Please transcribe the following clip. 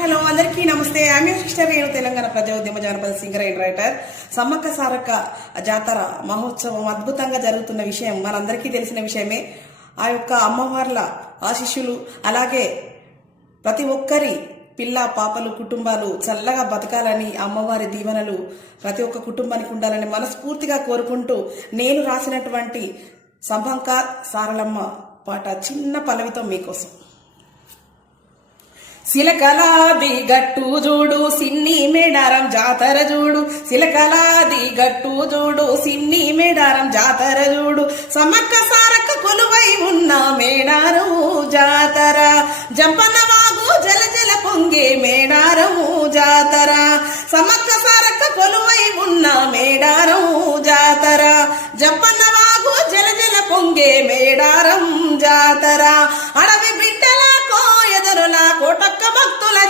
Hello అందరికీ నమస్తే. I'm your sister Renu, Telangana ప్రజా ఉద్యమ జానపద singer and writer. Sammakka Sarakka జాతర మహోత్సవం అద్భుతంగా జరుగుతున్న విషయం మనందరికీ తెలిసిన విషయమే. ఆ యొక్క అమ్మవార్ల ఆశీస్సులు, అలాగే ప్రతి ఒక్కరి పిల్ల పాపలు కుటుంబాలు చల్లగా బతకాలని, అమ్మవారి దీవెనలు ప్రతి ఒక్క కుటుంబానికి ఉండాలని మనస్ఫూర్తిగా కోరుకుంటూ నేను రాసినటువంటి సమ్మక్క సారలమ్మ పాట చిన్న పల్లవితో మీకోసం. సిలకలాది గట్టు జూడు సిన్ని మేడారం జాతర జూడు, సిలకలాది గట్టు జూడు సిన్ని మేడారం జాతర జూడు, సమ్మక్క సారక్క కొలువై ఉన్న మేడారం జాతర, జంపన్న వాగు జల జల పొంగే మేడారం జాతర, సమ్మక్క సారక్క కొలువై ఉన్న మేడారం జాతర, జంపన్న వాగు జల జల పొంగే మేడారం జాతర, అడవి బిడ్డల కోయదరుల కోటక్క భక్తుల